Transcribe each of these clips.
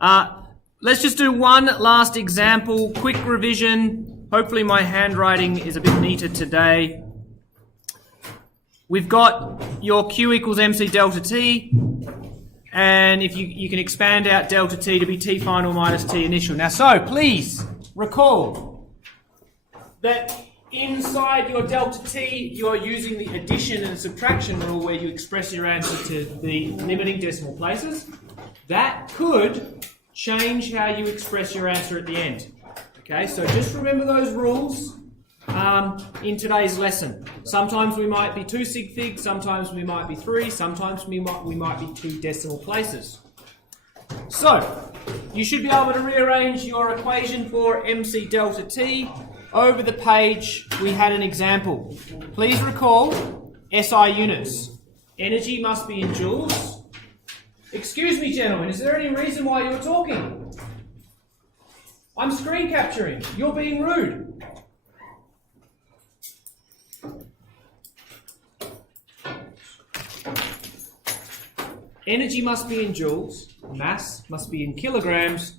Let's just do one last example, quick revision. Hopefully my handwriting is a bit neater today. We've got your Q equals MC delta T, and if you can expand out delta T to be T final minus T initial. Now, so please recall that inside your delta T, you are using the addition and subtraction rule where you express your answer to the limiting decimal places. That could change how you express your answer at the end. Okay, so just remember those rules in today's lesson. Sometimes we might be 2 sig fig, sometimes we might be 3, sometimes we might be 2 decimal places. So, you should be able to rearrange your equation for MC delta T. Over the page, we had an example. Please recall SI units. Energy must be in joules. Excuse me, gentlemen, is there any reason why you're talking? I'm screen capturing. You're being rude. Energy must be in joules, mass must be in kilograms,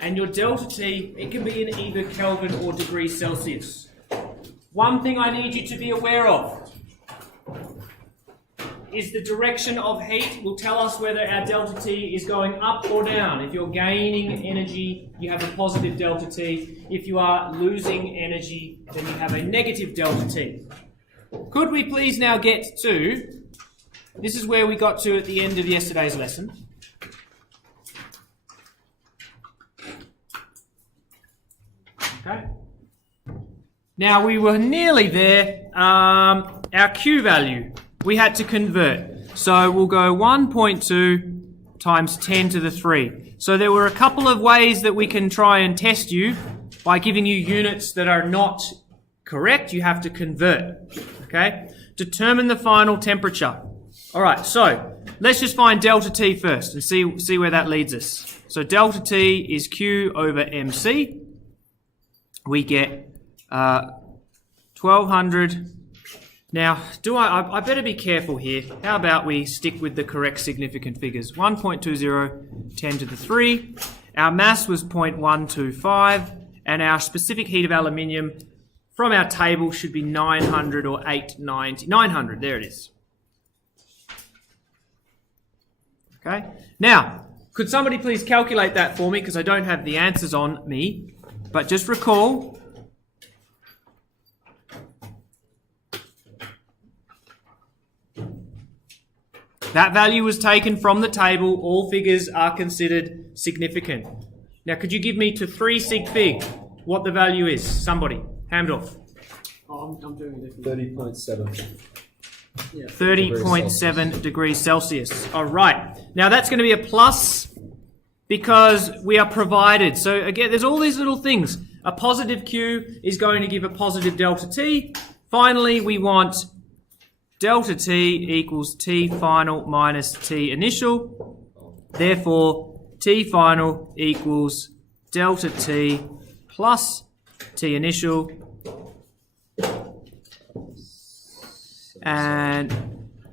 and your delta T, it can be in either Kelvin or degrees Celsius. One thing I need you to be aware of is the direction of heat will tell us whether our delta T is going up or down. If you're gaining energy, you have a positive delta T. If you are losing energy, then you have a negative delta T. Could we please now get to, this is where we got to at the end of yesterday's lesson. Okay. Now we were nearly there. Our Q value, we had to convert. So we'll go 1.2 times 10 to the 3. So there were a couple of ways that we can try and test you by giving you units that are not correct. You have to convert. Okay. Determine the final temperature. All right. So let's just find delta T first and see where that leads us. So delta T is Q over MC. We get 1200. Now, I better be careful here. How about we stick with the correct significant figures? 1.20, 10 to the 3. Our mass was 0.125, and our specific heat of aluminium from our table should be 900 or 890. 900, there it is. Okay. Now, could somebody please calculate that for me, because I don't have the answers on me. But just recall, that value was taken from the table. All figures are considered significant. Now, could you give me to 3 sig fig what the value is? Somebody, hand off. Oh, I'm doing it. 30.7. Yeah. 30.7 degrees Celsius. All right. Now, that's going to be a plus because we are provided. So again, there's all these little things. A positive Q is going to give a positive delta T. Finally, we want delta T equals T final minus T initial. Therefore, T final equals delta T plus T initial. And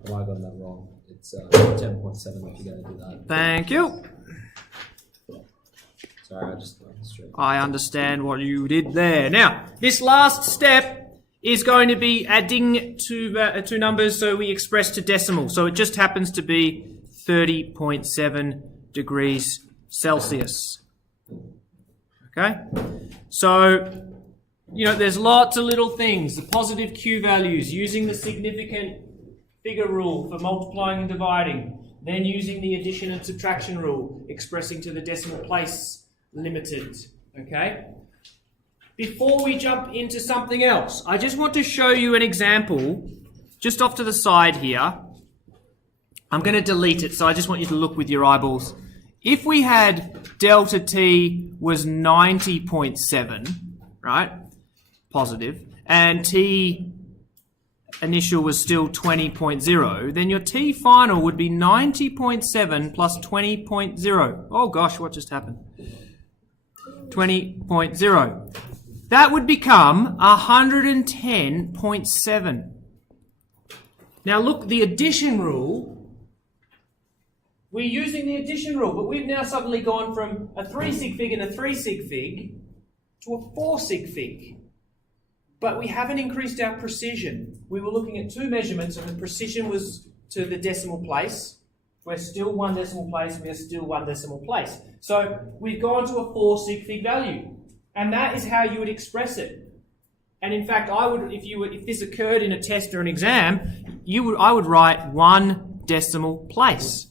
Oh, I got that wrong. It's 10.7 if you're going to do that. Thank you. Sorry, I just went straight. I understand what you did there. Now, this last step is going to be adding two numbers, so we express to decimal. So it just happens to be 30.7 degrees Celsius. Okay? So, you know, there's lots of little things. The positive Q values, using the significant figure rule for multiplying and dividing, then using the addition and subtraction rule, expressing to the decimal place limited. Okay? Before we jump into something else, I just want to show you an example just off to the side here. I'm going to delete it, so I just want you to look with your eyeballs. If we had delta T was 90.7, right, positive, and T initial was still 20.0, then your T final would be 90.7 plus 20.0. Oh gosh, what just happened? 20.0. That would become 110.7. Now look, the addition rule we're using the addition rule, but we've now suddenly gone from a 3 sig fig and a 3 sig fig to a 4 sig fig. But we haven't increased our precision. We were looking at 2 measurements and the precision was to the decimal place. We're still 1 decimal place, we're still 1 decimal place. So we've gone to a 4 sig fig value. And that is how you would express it. And in fact, I would, if this occurred in a test or an exam, I would write 1 decimal place.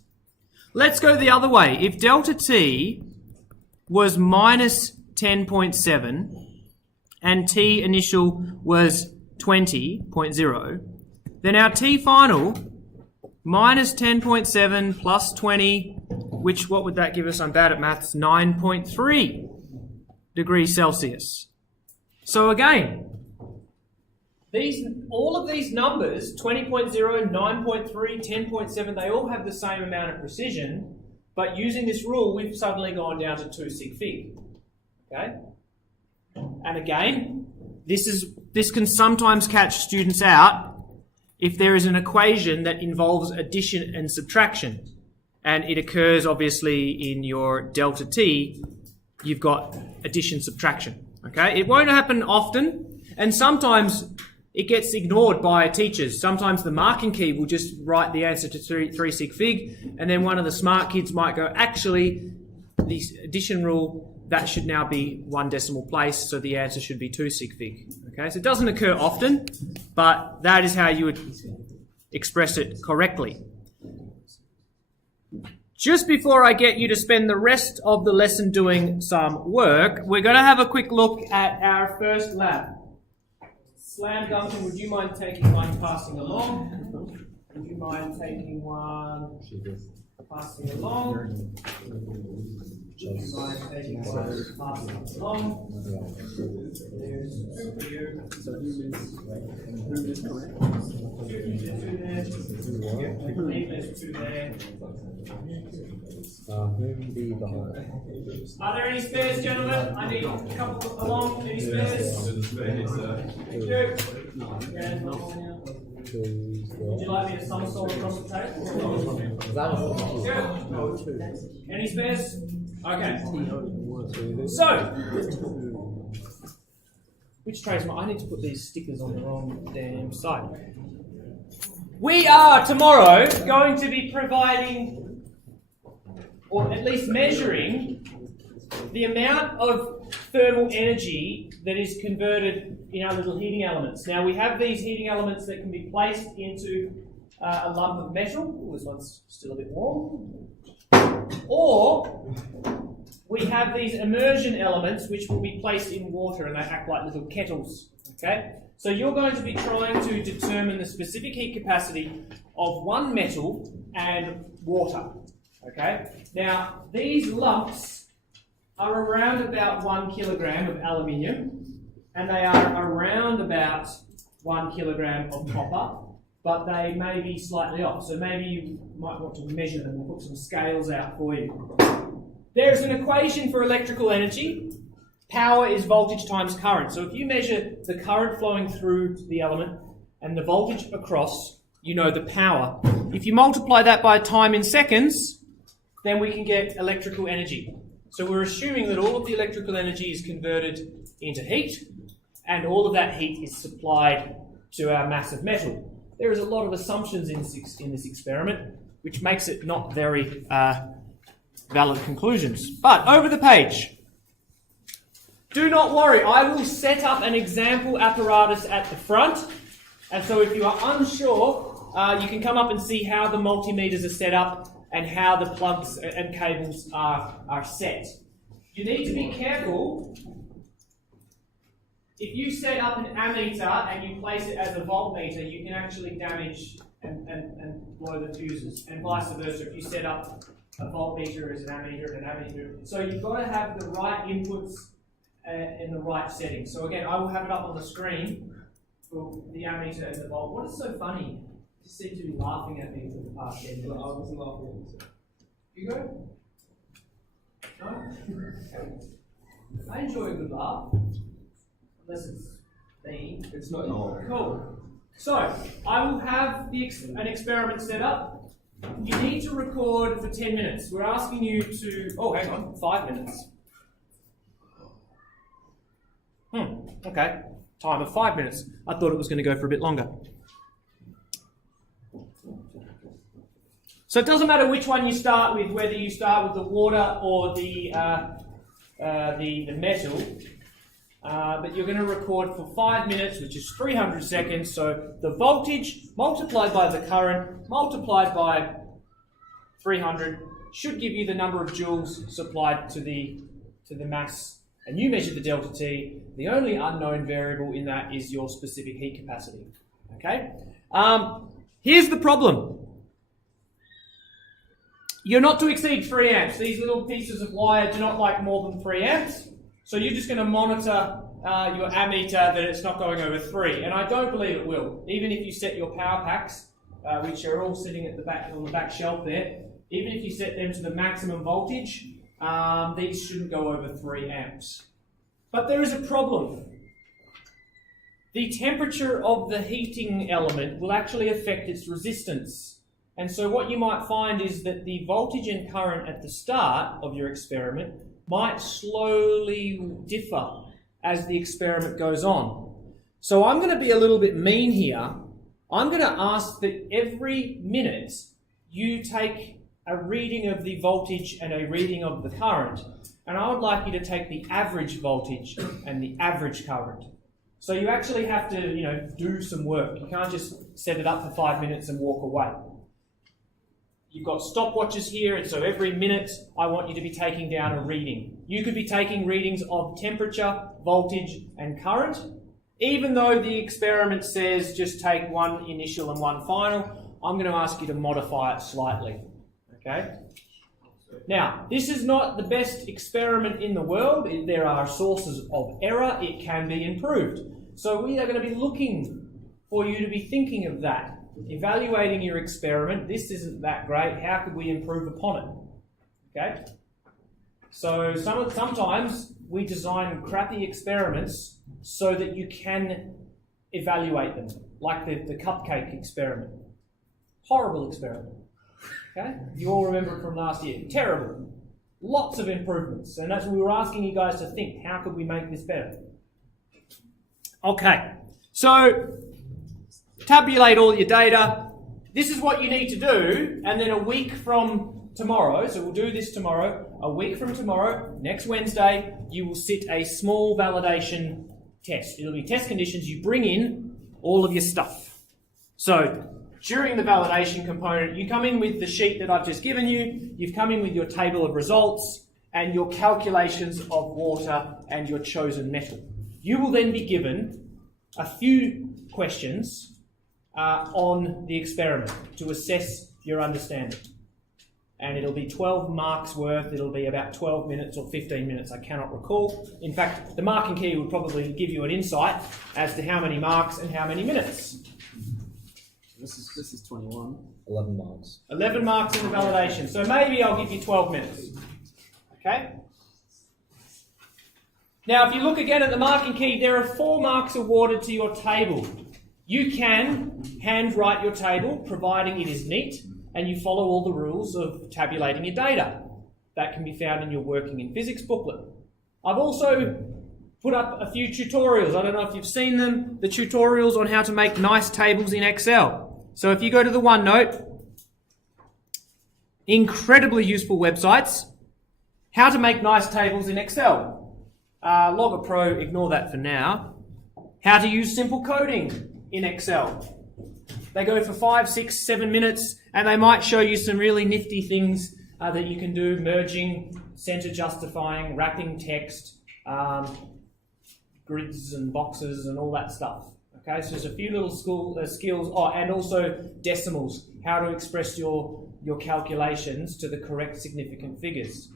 Let's go the other way. If delta t was minus 10.7 and t initial was 20.0, then our t final minus 10.7 plus 20, which what would that give us? I'm bad at maths. 9.3 degrees Celsius. So again, all of these numbers, 20.0, 9.3, 10.7, they all have the same amount of precision, but using this rule, we've suddenly gone down to 2 sig fig. Okay? And again, this can sometimes catch students out if there is an equation that involves addition and subtraction. And it occurs obviously in your delta t, you've got addition, subtraction. Okay? It won't happen often, and sometimes it gets ignored by teachers. Sometimes the marking key will just write the answer to 3 sig fig, and then one of the smart kids might go, actually, the addition rule, that should now be 1 decimal place, so the answer should be 2 sig fig. Okay, so it doesn't occur often, but that is how you would express it correctly. Just before I get you to spend the rest of the lesson doing some work, we're going to have a quick look at our first lab. Slam Duncan, would you mind taking one passing along? Would you mind taking one passing along? Would you mind taking one passing along? There's 2 for you. So who is correct? 2 there. I believe there's 2 there. Are there any spares, gentlemen? I need a couple along. Any spares? Thank you. Would you like me to somersault across the table? Good. Any spares? Okay. So, which tradesman? I need to put these stickers on the wrong damn side. We are tomorrow going to be providing, or at least measuring, the amount of thermal energy that is converted in our little heating elements. Now we have these heating elements that can be placed into a lump of metal. Ooh, this one's still a bit warm. Or we have these immersion elements which will be placed in water and they act like little kettles. Okay? So you're going to be trying to determine the specific heat capacity of one metal and water. Okay? Now, these lumps are around about 1 kilogram of aluminium, and they are around about 1 kilogram of copper, but they may be slightly off. So maybe you might want to measure them. We'll put some scales out for you. There's an equation for electrical energy. Power is voltage times current. So if you measure the current flowing through the element and the voltage across, you know the power. If you multiply that by time in seconds, then we can get electrical energy. So we're assuming that all of the electrical energy is converted into heat, and all of that heat is supplied to our mass of metal. There is a lot of assumptions in this experiment, which makes it not very valid conclusions. But over the page. Do not worry, I will set up an example apparatus at the front, and so if you are unsure, you can come up and see how the multimeters are set up and how the plugs and cables are set. You need to be careful. If you set up an ammeter and you place it as a voltmeter, you can actually damage and blow the fuses, and vice versa if you set up a voltmeter as an ammeter and an ammeter. So you've got to have the right inputs in the right settings. So again, I will have it up on the screen for the ammeter and the volt. What is so funny? You seem to be laughing at me for the past 10 minutes. I wasn't laughing at you. You go? No? I enjoy a good laugh. Unless it's me. It's not. Cool. So, I will have an experiment set up. you need to record for 10 minutes. We're asking you to, oh, hang on, 5 minutes. Okay, time of 5 minutes. I thought it was going to go for a bit longer. So it doesn't matter which one you start with, whether you start with the water or the metal, but you're going to record for 5 minutes, which is 300 seconds. So the voltage multiplied by the current multiplied by 300 should give you the number of joules supplied to the mass. And you measure the delta T. The only unknown variable in that is your specific heat capacity. Okay? Here's the problem. You're not to exceed 3 amps. These little pieces of wire do not like more than 3 amps. So you're just going to monitor your ammeter that it's not going over 3. And I don't believe it will. Even if you set your power packs, which are all sitting at the back on the back shelf there, even if you set them to the maximum voltage, these shouldn't go over 3 amps. But there is a problem. The temperature of the heating element will actually affect its resistance. And so what you might find is that the voltage and current at the start of your experiment might slowly differ as the experiment goes on. So I'm going to be a little bit mean here. I'm going to ask that every minute you take a reading of the voltage and a reading of the current, and I would like you to take the average voltage and the average current. So you actually have to, do some work. You can't just set it up for 5 minutes and walk away. You've got stopwatches here, and so every minute I want you to be taking down a reading. You could be taking readings of temperature, voltage, and current. Even though the experiment says just take one initial and one final, I'm going to ask you to modify it slightly. Okay? Now, this is not the best experiment in the world. There are sources of error. It can be improved. So we are going to be looking for you to be thinking of that. Evaluating your experiment. This isn't that great. How could we improve upon it? Okay? So sometimes we design crappy experiments so that you can evaluate them, like the cupcake experiment. Horrible experiment. Okay? You all remember it from last year. Terrible. Lots of improvements. And that's what we were asking you guys to think. How could we make this better? Okay. So tabulate all your data. This is what you need to do, and then a week from tomorrow, so we'll do this tomorrow, a week from tomorrow, next Wednesday, you will sit a small validation test. It'll be test conditions. You bring in all of your stuff. So during the validation component, you come in with the sheet that I've just given you, you've come in with your table of results and your calculations of water and your chosen metal. You will then be given a few questions on the experiment to assess your understanding. And it'll be 12 marks worth. It'll be about 12 minutes or 15 minutes. I cannot recall. In fact, the marking key would probably give you an insight as to how many marks and how many minutes. This is 21. 11 marks. 11 marks in the validation. So maybe I'll give you 12 minutes. Okay? Now, if you look again at the marking key, there are 4 marks awarded to your table. You can handwrite your table, providing it is neat, and you follow all the rules of tabulating your data. That can be found in your Working in Physics booklet. I've also put up a few tutorials. I don't know if you've seen them, the tutorials on how to make nice tables in Excel. So if you go to the OneNote, incredibly useful websites, how to make nice tables in Excel. Logger Pro, ignore that for now. How to use simple coding in Excel. They go for 5, 6, 7 minutes, and they might show you some really nifty things that you can do: merging, center justifying, wrapping text, grids and boxes and all that stuff. Okay, so there's a few little skills, and also decimals, how to express your calculations to the correct significant figures.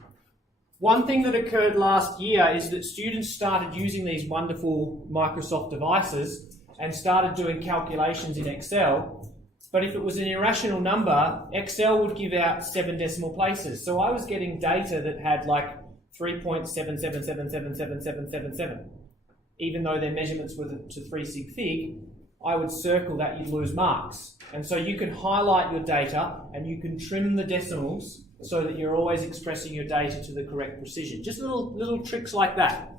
One thing that occurred last year is that students started using these wonderful Microsoft devices and started doing calculations in Excel, but if it was an irrational number, Excel would give out 7 decimal places. So I was getting data that had like 3.777777777. Even though their measurements were to 3 sig fig, I would circle that, you'd lose marks. And so you can highlight your data and you can trim the decimals so that you're always expressing your data to the correct precision. Just little tricks like that.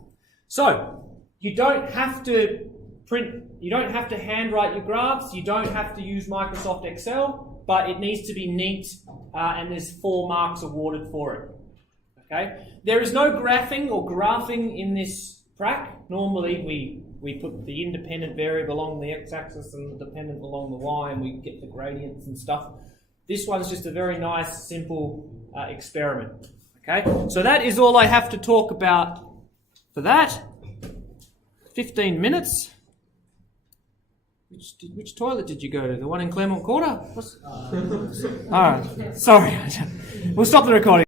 So you don't have to you don't have to handwrite your graphs, you don't have to use Microsoft Excel, but it needs to be neat and there's 4 marks awarded for it. Okay? There is no graphing or graphing in this prac. Normally we put the independent variable along the x-axis and the dependent along the y and we get the gradients and stuff. This one's just a very nice, simple experiment. Okay? So that is all I have to talk about for that. 15 minutes. Which toilet did you go to? The one in Claremont Quarter? Alright, sorry. We'll stop the recording.